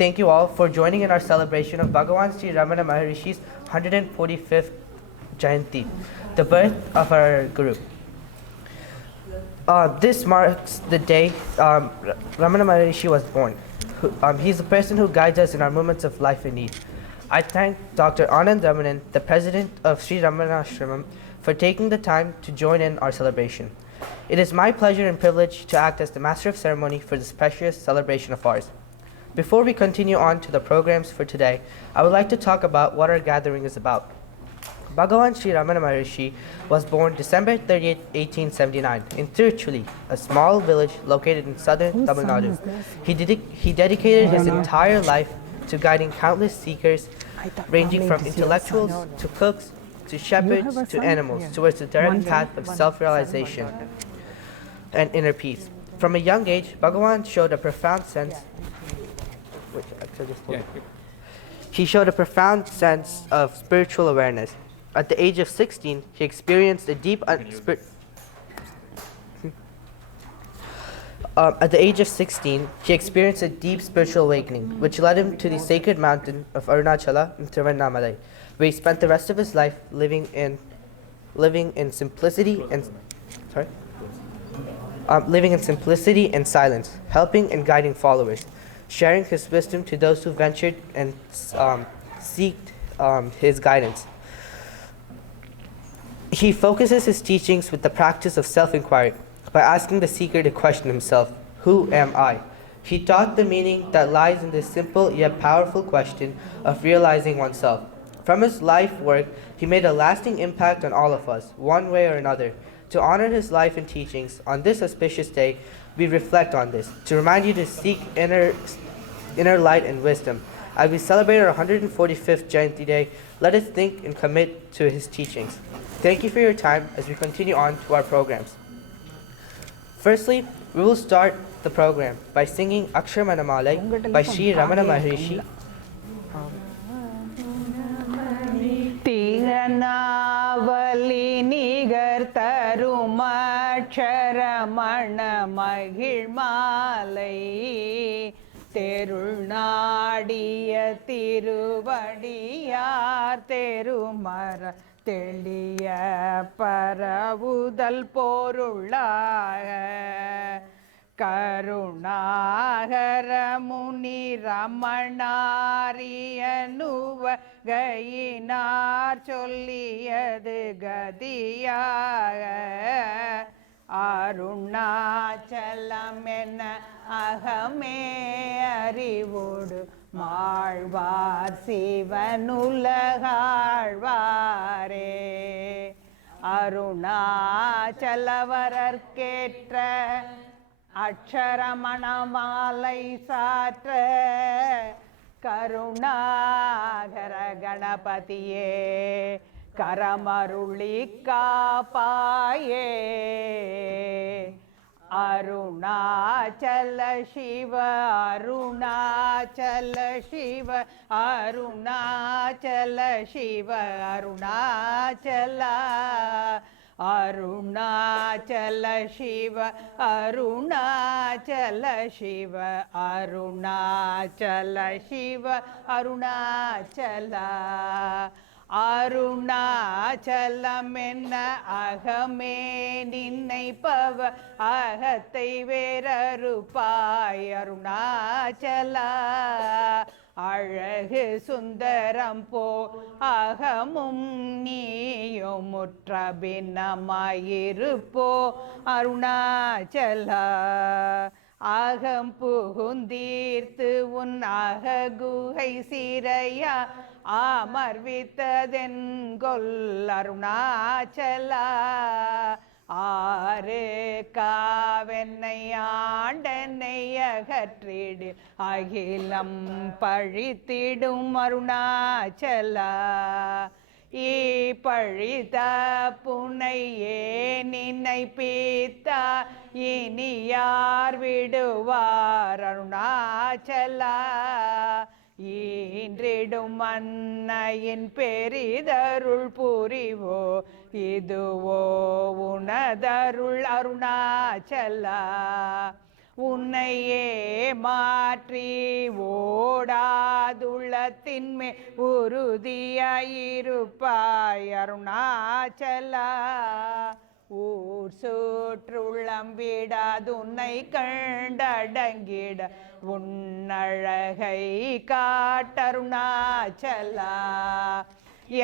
Thank you all for joining in our celebration of Bhagavan Sri Ramana Maharishi's 145th Jayanti, the birth of our Guru. This marks the day Ramana Maharishi was born. He's the person who guides us in our moments of life and need. I thank Dr. Anand Ramanan, the president of Sri Ramana Ashramam, for taking the time to join in our celebration. It is my pleasure and privilege to act as the master of ceremony for this precious celebration of ours. Before we continue on to the programs for today, I would like to talk about what our gathering is about. Bhagavan Sri Ramana Maharishi was born December 30, 1879, in Tiruchuli, a small village located in southern Tamil Nadu. He dedicated his entire life to guiding countless seekers, ranging from intellectuals to cooks to shepherds to animals, towards the direct path of self-realization and inner peace. From a young age, Bhagavan showed a profound sense. He showed a profound sense of spiritual awareness. At the age of 16, he experienced a deep spiritual awakening, which led him to the sacred mountain of Arunachala in Tiruvannamalai, where he spent the rest of his life living in simplicity and silence, helping and guiding followers, sharing his wisdom to those who ventured and sought his guidance. He focuses his teachings with the practice of self-inquiry by asking the seeker to question himself, who am I? He taught the meaning that lies in this simple yet powerful question of realizing oneself. From his life work, he made a lasting impact on all of us, one way or another. To honor his life and teachings, on this auspicious day, we reflect on this, to remind you to seek inner light and wisdom. As we celebrate our 145th Jayanti Day, let us think and commit to his teachings. Thank you for your time as we continue on to our programs. Firstly, we will start the program by singing Aksharamanammalai by Sri Ramana Maharishi. Tiranavali nigar tarumaksharamanna magilmalai Terulnadiya Tiruvadiyar Terumara Teliya Paravudal Porulaga Karunagara Muni Ramanariyanuva Gayinar Cholliyadu Gadiyaga Arunachalamena Ahame Arivodu Malvar Sivanulagaalvare Arunachalavaraketra Aksharamanammalai Satra Karunagara Ganapatiye Karamaruli Kapaye Arunachala Shiva Arunachala Shiva Arunachala Shiva Arunachala Arunachala Shiva Arunachala Shiva Arunachala Shiva Arunachala Arunachalamenna Ahame Ninnaippava Ahathai Verarupai Arunachala Azhagu Sundaram po Ahamum Neeyum Muttra Bhinnamaiyiruppo Arunachala Agam pugundirthu un ahaguhai siraya amarvithadengol Arunachala Aare kavennai aandennai agatridu agilam pazhithidum Arunachala Pazhitha punai ninnaipitha ini yaar viduvar Arunachala ஈன்றிடும் அன்னையின் பெரிதருள் புரிவோ இதுவோ உனதருள் அருணாச்சலா உன்னையே மாற்றி ஓடாதுள்ளத்தின்மே உறுதியாயிருப்பாய் அருணாச்சலா. ஊர் சுற்றுள்ளம் விடாதுன்னை கண்டடங்கிட உன்னழகை காட்டருணாச்சலா.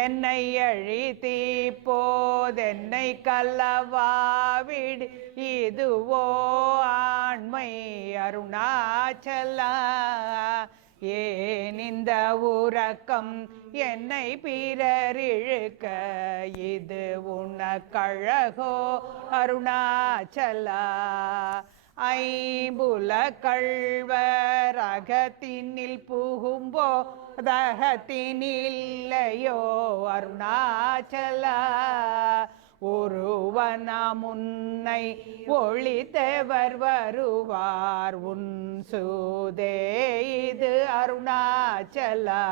என்னை அழித்தி போதென்னை கல்லவாவிடு இதுவோ ஆண்மை அருணாச்சலா. ஏன் இந்த உறக்கம் என்னை பிறரிழுக்க இது உனக்கழகோ அருணாச்சலா. ஐம்புல கள்வர் அகத்தினில் புகும்போ தகத்தினில்லையோ அருணாச்சலா. ஒருவனா முன்னை ஒளித்தவர் வருவார் உன் சூதே இது அருணாச்சலா.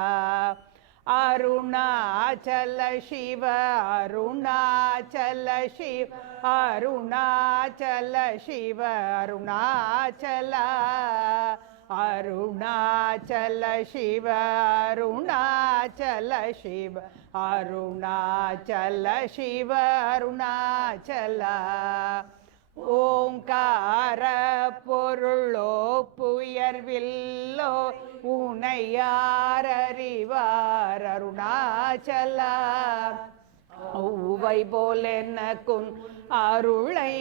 அருணாச்சல சிவ அருணாச்சல சிவ அருணாச்சல சிவ அருணாச்சலா. அருணாச்சல சிவ அருணாச்சல சிவ அருணாச்சல சிவ அருணாச்சலா. ஓங்கார பொருளோ புயர்வில்லோ உனையாரறிவார் அருணாச்சலா. ஊவை போல் எனக்குன் அருளை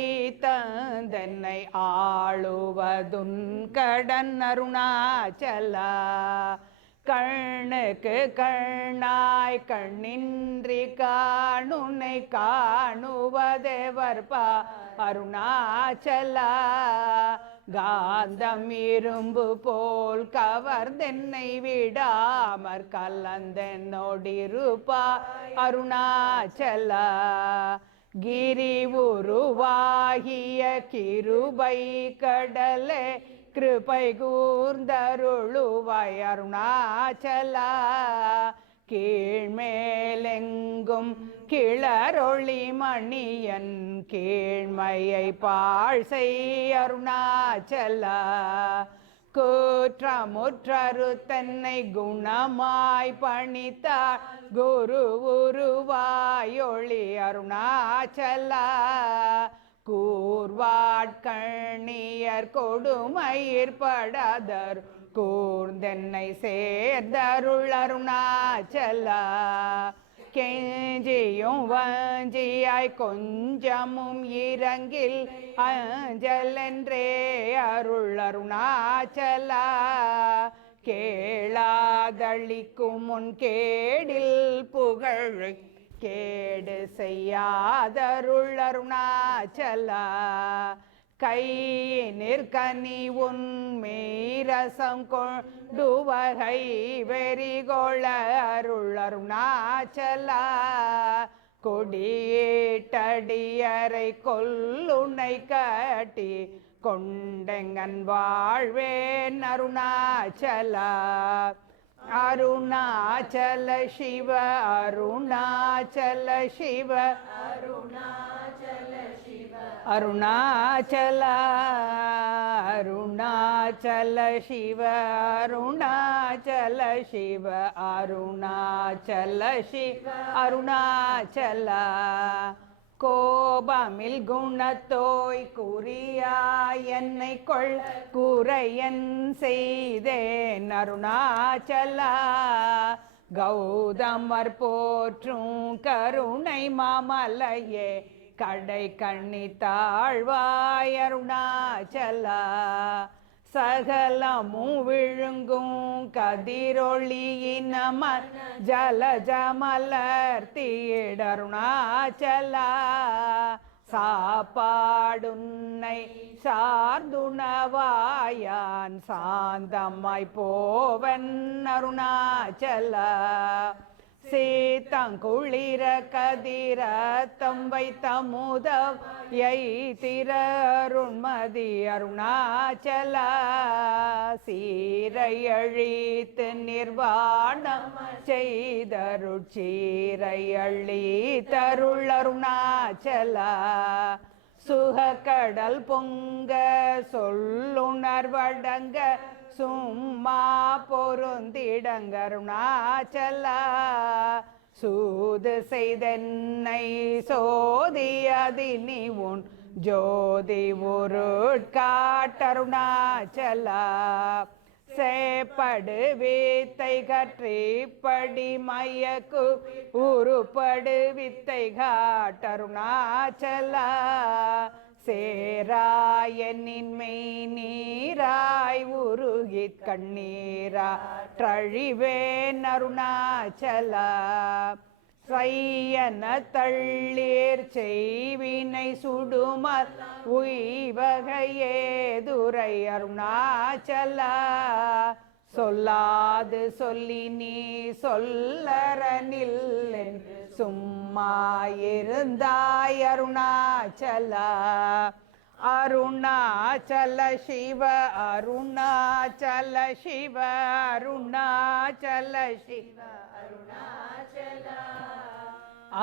தந்தென்னை ஆளுவதுன் கடன் அருணாச்சலா. கண்ணுக்கு கண்ணாய் கண்ணின்றி காணுனை காணுவதேவர்பா அருணாச்சலா. காந்தம் இரும்பு போல் கவர்ந்தென்னை விடாமற் கலந்தென்னோடிருப்பா அருணாச்சலா. கிரி உருவாகிய கிருபை கடலே கிருபை கூர்ந்தருளுவாய் அருணாச்சலா. கீழ்மேலெங்கும் கிளரொளி மணியன் கீழ்மையை பாழ் செய் அருணாச்சலா. குற்றமுற்றரு தன்னை குணமாய் பணித்தார் குரு உருவாயொளி அருணாச்சலா. கூர்வாட்கண்ணியர் கொடுமயிற்படாதர் கூர்ந்தென்னை சேர்ந்தருள் அருணாச்சலா. கெஞ்சியும் வஞ்சியாய் கொஞ்சமும் இரங்கில் அஞ்சலென்றே அருள் அருணாச்சலா. கேளாதளிக்கும் முன் கேடில் புகழ் கேடு செய்யாதருள் அருணாச்சலா. கையினிற் கனி உன் மீரசம் கொண்டுவகை வெறிகொள அருள் அருணாச்சலா. கொடியேட்டடியரை கொல்லுனை கட்டி கொண்டெங்கன் வாழ்வேன் அருணாச்சலா. அருணாச்சல சிவ அருணாச்சல சிவ அருணாச்சலா. அருணாச்சல சிவ அருணாச்சல சிவ அருணாச்சல சிவ அருணாச்சலா. கோபமில் குணத்தோய் குறியாய் என்னை கொள் குறையன் செய்தேன் அருணாச்சலா. கௌதமர் போற்றும் கருணை மாமலையே கடை கண்ணி தாழ்வாய் அருணாச்சலா. சகலமும் விழுங்கும் கதிரொளியினம ஜலஜமலர் தீடருணாச்சலா. சாப்பாடுன்னை சார்ந்துணவாயான் சாந்தமாய் போவன் அருணாச்சலா. சீத்தங்குளிர கதிர தம்பை தமுதம் திரருண்மதி அருணாச்சலா. சீரையழித்து நிர்வாணம் செய்தருட்சீரையள்ளி தருள் அருணாச்சலா. சுகக்கடல் பொங்க சொல்லுணர்வடங்க சும்மா பொருந்திடங்கருணாச்சலா சூது செய்தென்னை சோதியதினி உன் ஜோதி உருட்காட்டருணாச்சலா சேப்படு வித்தை கற்றிப்படி மயக்கு உருப்படு வித்தை காட்டருணாச்சலா சேராயனின் மெய் நீராய் உருகித் கண்ணீரா ட்ரழிவேன் அருணாச்சலா சையன தள்ளீர் செய்வினை சுடுமர் உய்வகையே துரை அருணாச்சலா சொல்லாது சொல்லி நீ சொல்லரனில் என்று சும்மா இருந்தாய் அருணாச்சலா அருணாச்சல சிவ அருணாச்சல சிவ அருணாச்சல சிவ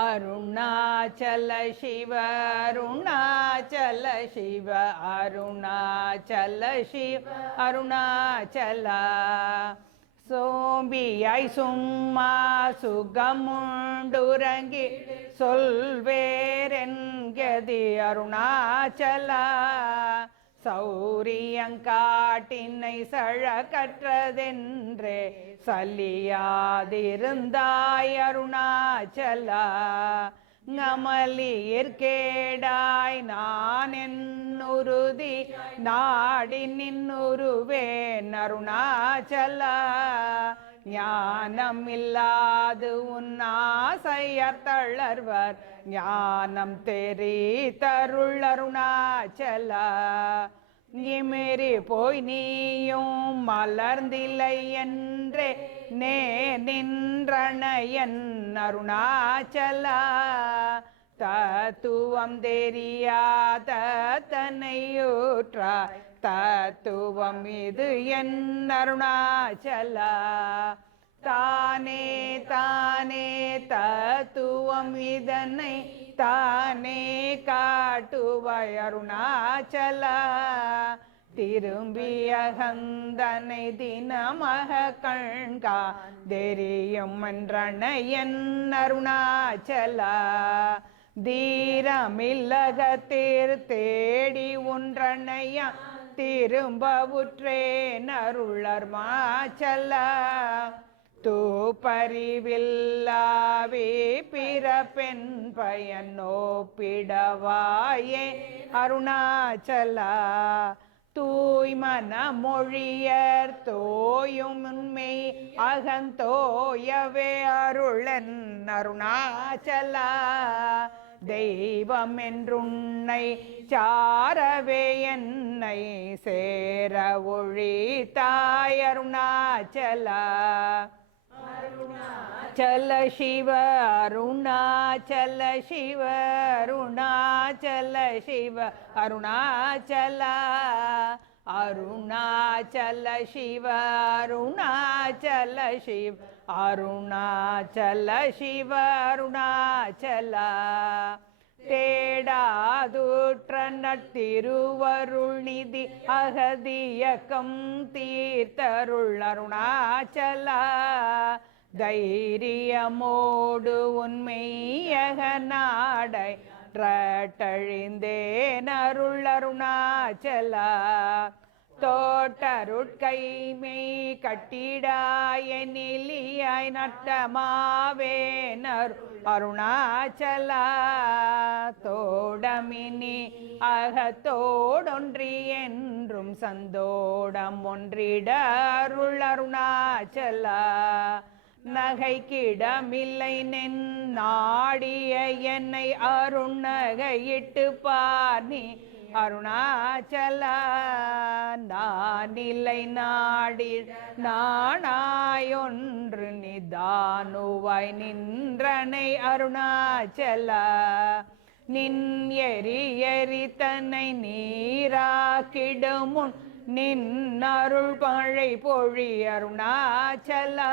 அருணாச்சல சிவ அருணாச்சல சிவ அருணாச்சல சிவ அருணாச்சலா சோம்பியாய் சும்மா சுகமுண்டுறங்கி சொல்வேரென்கதி அருணாச்சலா சௌரியங்காட்டினை சழக்கற்றதென்றே சலியாதிருந்தாய் அருணாச்சலா நமலியிற்கேடாய் நான் என்னுருதி நாடி நின்னுருவேன் அருணாச்சலா ஞானமில்லாது உன்னாசையர் தளர்வர் ஞானம் தெரி தருள் அருணாச்சலா இமிரி போய் நீயும் மலர்ந்தில்லை என்றே நே நின்றனையன் அருணாச்சலா தத்துவம் தெரியாத தன்னையூற்றாய் தத்துவம் இது என் அருணாச்சலா தானே தானே தத்துவம் இதனை தானே காட்டுவாய் அருணாச்சலா திரும்பிய கந்தனை தினமக கண்கா தெரியும் என்றனையன் அருணாச்சலா தீரமில்லகத்தீர் தேடி ஒன்றனையா திரும்ப உற்றேன் அருளர்மாச்சலா தூப்பறிவில்லாவே பிறப்பெண் பயன் நோப்பிடவாயே அருணாச்சலா தூய்மன மொழியர் தோயும் உண்மை அகந்தோயவே அருளன் அருணாச்சலா தெய்வம் என்றுன்னை சாரவே என்னை சேர ஒழித்தாய் அருணாச்சலா அருணாச்சல சிவ அருணாச்சல சிவ அருணாச்சல சிவ அருணாச்சலா அருணாச்சல சிவ அருணாச்சல சிவ அருணாச்சல சிவ அருணாச்சலா தேடாதுற்ற நட்டிருவருள் நிதி அகதியக்கம் தீர்த்தருள் அருணாச்சலா தைரியமோடு உண்மையக நாடை ரட்டழிந்தேன் அருள் அருணாச்சலா தோட்டருட்கைமை கட்டிடாய நிலியாய் நட்டமாவேனர் அருணாச்சலா தோடமினி அகத்தோடொன்றி என்றும் சந்தோடம் ஒன்றிட அருள் அருணாச்சலா நகைக்கிடமில்லை நின் நாடிய என்னை அருணகையிட்டு பாணி அருணாச்சலா நானில்லை நாடி நானாயொன்று நிதானுவாய் நின்றனை அருணாச்சலா நின் எரி எரி தன்னை நீராக்கிடுமுன் நின் அருள் மழை பொழி அருணாச்சலா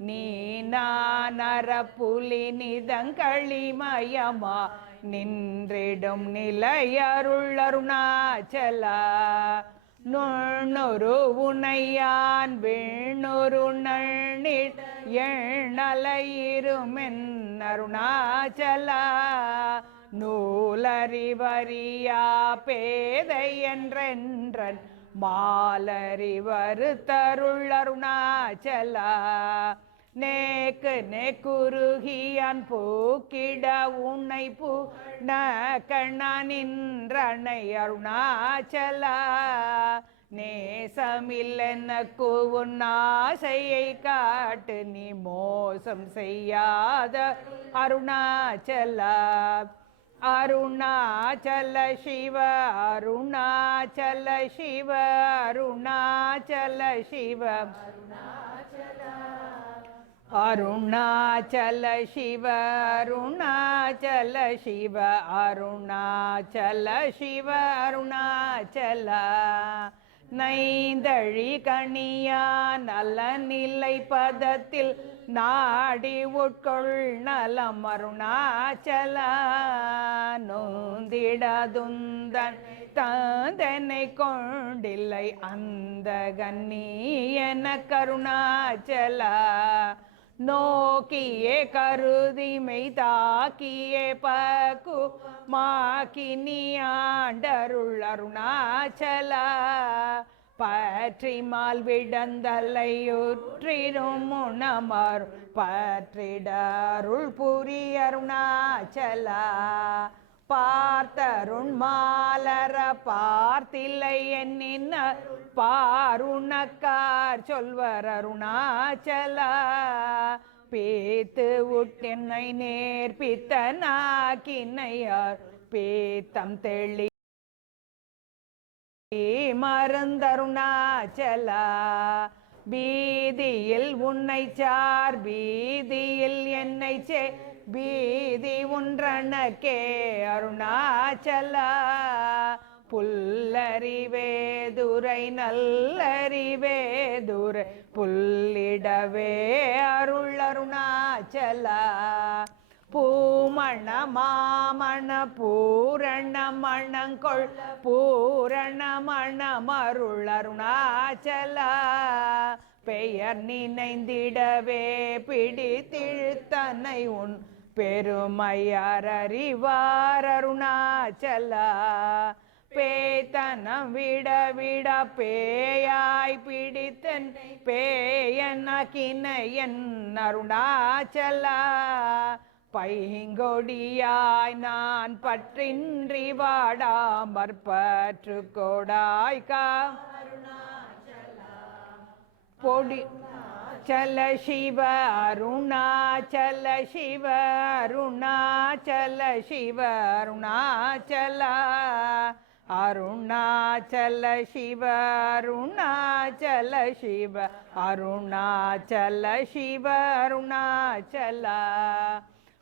நீ நானரப்புலி நிதங்களிமயமா நின்றிடும் நிலையருள் அருணாச்சலா நுண்ணொரு உனையான் வீணொரு நள்ளில் எண்ணலையிருமென் அருணாச்சலா நூலறிவறியா பேதை என்றென்றன் மாலறிவரு தருள் அருணாச்சலா நேக்கு நெக்குருகியான் பூக்கிட உன்னை பூண கண்ண நின்றனை அருணாச்சலா நேசமில்லெனக்கு உன் ஆசையை காட்டு நீ மோசம் செய்யாத அருணாச்சலா அருணாச்சல சிவ அருணாச்சல சிவ அருணாச்சல சிவ அருணாச்சல சிவ அருணாச்சல சிவ அருணாச்சல சிவ அருணாச்சல நைந்தழி கணியா நல்ல நிலை பதத்தில் நாடி உட்கொள் நலம் அருணாச்சல நோந்திடதுந்தன் தாந்தனை கொண்டில்லை அந்த கண்ணி என கருணாச்சல நோக்கியே கருதிமை தாக்கியே பக்கு மாக்கினி ஆண்டருள் அருணாச்சலா பற்றி மால் விடந்தலையுற்றிரும் முனமர் பற்றிடருள் புரி அருணாச்சலா பார்த்தருண் மாலர பார்த்தில்லை என்னின் பாருணக்கார் சொல்வர் அருணாச்சலா பேத்து உட்டென்னை நேர்பித்த நாக்கினையார் பேத்தம் தெளி மருந்தருணாச்சலா பீதியில் உன்னை சார் பீதியில் என்னை சே பீதி ஒன்றனக்கே அருணாச்சலா புல்லறிவே துரை நல்லறிவே துரை புல்லிடவே அருள் அருணாச்சலா பூமண மாமண பூரண மணங்கொள் பூரண மணமருள் அருணாச்சலா பெயர் நினைந்திடவே பிடித்திழுத்தனை உன் பெருமையார் அறிவார் அருணாச்சலா பேத்தனம் விட விட பேயாய் பிடித்தன் பேயனகினையன் அருணாச்சலா பைங்கொடியாய் நான் பற்றின்றி வாடாமற் பற்று கோடாய்கா பொடி சல சிவ அருணாச்சல சிவ அருணாச்சல சிவ அருணாச்சலா அருணாச்சல சிவ அருணாச்சல சிவ அருணாச்சல சிவ அருணாச்சலா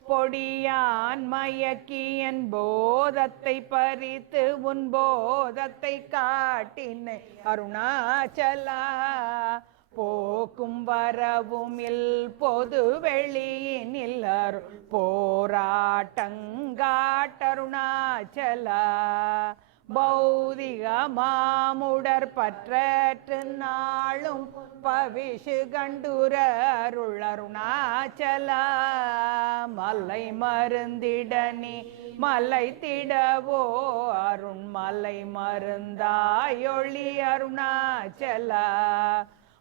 பொடியான் மயக்கியன் போதத்தை பறித்து உன் போதத்தை காட்டினை அருணாச்சலா போக்கும் வரவும் இல் பொது வெளியினில் அருள் போராட்டங்காட்டருணாச்சலா பௌதிக மாமுடர் பற்றற்று நாளும் பவிஷு கண்டுர அருள் அருணாச்சலா மலை மருந்திடனி மலை திடவோ அருண் மலை மருந்தாயொளி அருணாச்சலா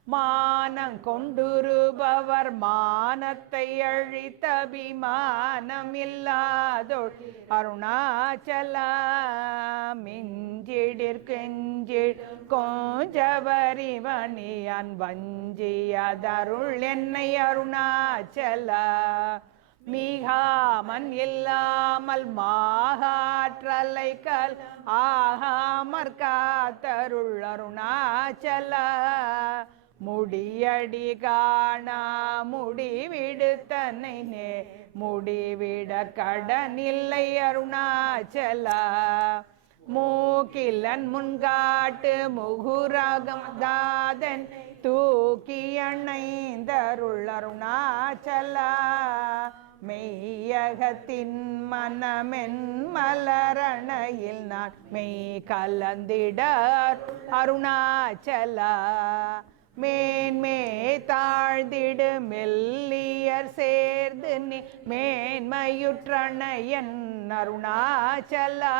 மானம் கொண்டுருபவர் மானத்தை அழித்த அபிமானம் இல்லாதோள் அருணாச்சலா மிஞ்சிடிற்கெஞ்சில் கொஞ்சவரிவனியான் வஞ்சியதருள் என்னை அருணாச்சலா மிகாமன் இல்லாமல் மாகாற்றலை கல் ஆகாமற் காத்தருள் அருணாச்சலா முடியடி காணா முடிவிடுத்தனை நே முடிவிட கடனில்லை அருணாச்சலா மூக்கிலன் முன்காட்டு முகுரகம் தாதன் தூக்கி அணைந்தருள் அருணாச்சலா மெய்யகத்தின் மனமென் மலரணையில் நான் மெய் கலந்திட அருணாச்சலா மேன்மே தாழ்ந்திடு மெல்லியர் சேர்ந்து நீ மேன்மையுற்றணையன் அருணாச்சலா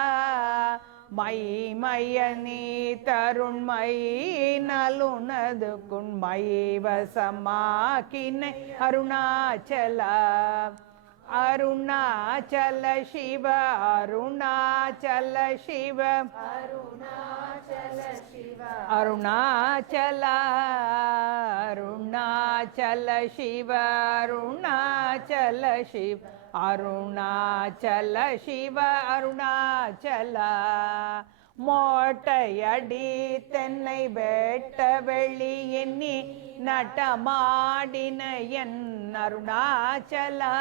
மைமய நீ தருண்மை நலுனது குண்மை வசமாக்கினை அருணாச்சலா அருணாச்சல சிவ அருணாச்சல சிவ அருணாச்சல அருணாச்சல சிவ அருணாச்சல சிவ அருணாச்சல சிவ அருணாச்சல மோட்டையடி தென்னை வெட்ட வெளி எண்ணி நட்டமாடின என் அருணாச்சலா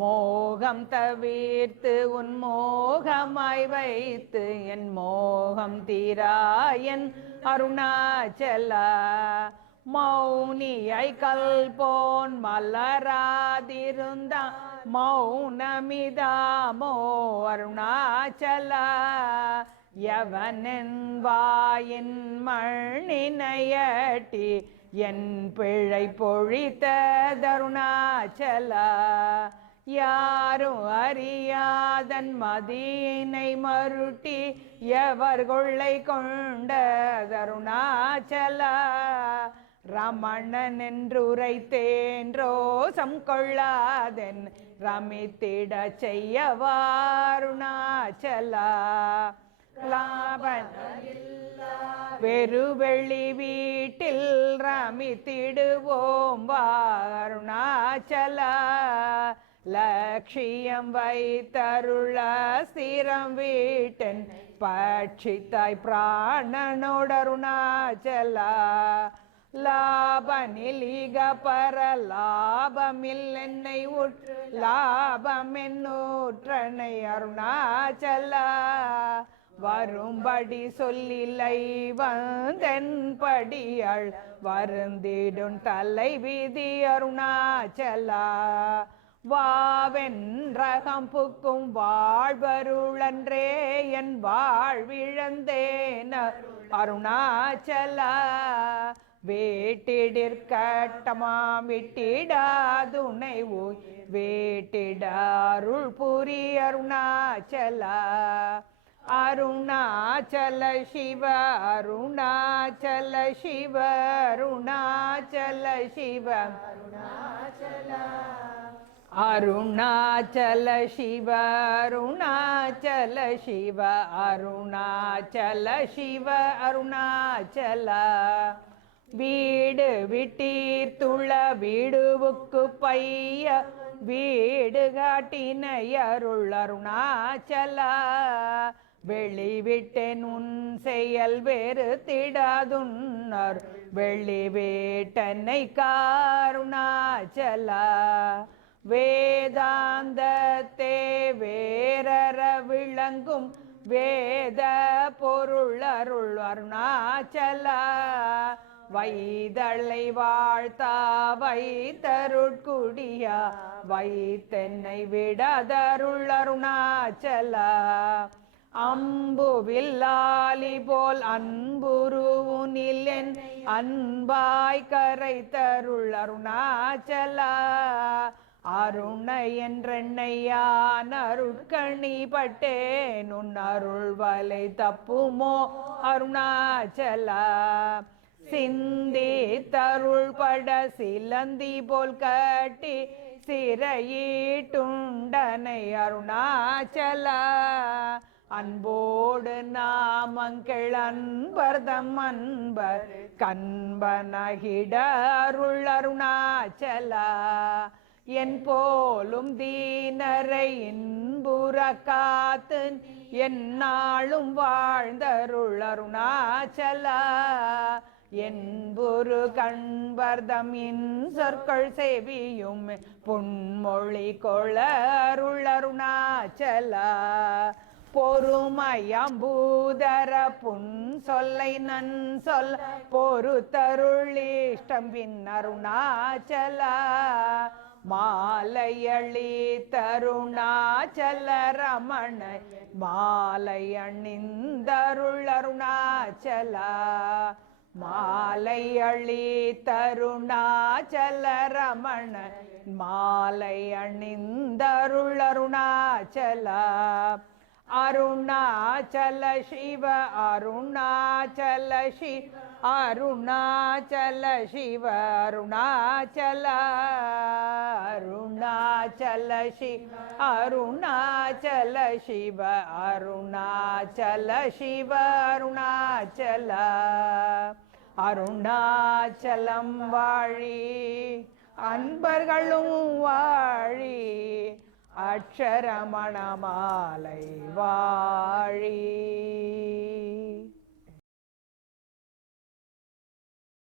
மோகம் தவிர்த்து உன் மோகமாய் வைத்து என் மோகம் தீராயன் அருணாச்சலா மௌனியை கல்போன் மலராதிருந்தா மௌனமிதாமோ அருணாச்சலா யவனின் வாயின் மண்ணினையட்டி என் பிழை பொழித்த தருணாச்சலா யாரும் அறியாதன் மதியினை மருட்டி எவர் கொள்ளை கொண்ட தருணாச்சலா ரமணன் என்றுரைத்தேன்றோ சம்கொள்ளாதென் ரமித்திட செய்யவாருணாச்சலா லாபன் வெறுவெளி வீட்டில் ரமித்திடுவோம் வாருணாச்சலா லட்சியம் வைத்தருள ஸ்திரம் வீட்டன் பட்சித்தாய் பிராணனோடருணாச்சலா லாபனில் இக பர லாபமில் என்னை உற்று லாபம் என்னூற்றனை அருணாச்சலா வரும்படி சொல்லிலை வந்தென் படியாள் வருந்திடும் தலை விதி அருணாச்சலா வாவென்றகம் புக்கும் வாழ்வருளன்றே என் வாழ்விழந்தேன் அருணாச்சலா வேட்டிடிற்கட்டமாம் விட்டிடாதுணை ஓய் வேட்டிட அருள் புரி அருணாச்சலா அருணாச்சல சிவ அருணாச்சல சிவ அருணாச்சல சிவ அருணாச்சல சிவ அருணாச்சல சிவ அருணாச்சல சிவ அருணாச்சலா வீடு விட்டீர்த்துள்ள வீடுவுக்கு பைய வீடு காட்டினை அருள் அருணாச்சலா வெளிவிட்டேன் உன் செயல் வேறு திடாதுன்னர் வெளிவேட்டனை காருணாச்சலா வேதாந்தத்தே வேரற விளங்கும் வேத பொருள் அருள் அருணாச்சலா வைதளை வாழ்த்தா வைத்தருட்குடியா வைத்தென்னை விடாதருள் அருணாச்சலா அம்புவில்லாலி போல் அன்புருவுனில் என் அன்பாய் கரை தருள் அருணாச்சலா அருணை என்றெண்ணையான் அருட்கணி பட்டேன் உன் அருள் வலை தப்புமோ அருணாச்சலா சிந்தி தருள் பட சிலந்தி போல் கட்டி சிறையீட்டுண்டனை அருணாச்சலா அன்போடு நாமங்கள் அன்பர்தம் அன்பர் கண்பனகிட அருள் அருணாச்சலா என் போலும் தீனரை இன்புற காத்து என்னாலும் வாழ்ந்தருள் அருணாச்சலா என்புரு கண்பர்தம் இன் சொற்கள் செவியும் பொன்மொழி கொள அருள் அருணாச்சலா பொறுமையம்பூதர புன் சொல்லை நன் சொல் பொறுத்தருளிஷ்டம் பின் அருணாச்சலா மாலையளி தருணாச்சல ரமண மாலை அணிந்தருள் அருணாச்சலா மாலையளி தருணாச்சல ரமண மாலை அணிந்தருள் அருணாச்சலா அருணாச்சல சிவ அருணாச்சல சிவ அருணாச்சல சிவ அருணாச்சல அருணாச்சல சிவ அருணாச்சல சிவ அருணாச்சல சிவ அருணாச்சல அருணாச்சலம் வாழி அன்பர்களும் வாழி அக்ஷரமணமாலை வாழி.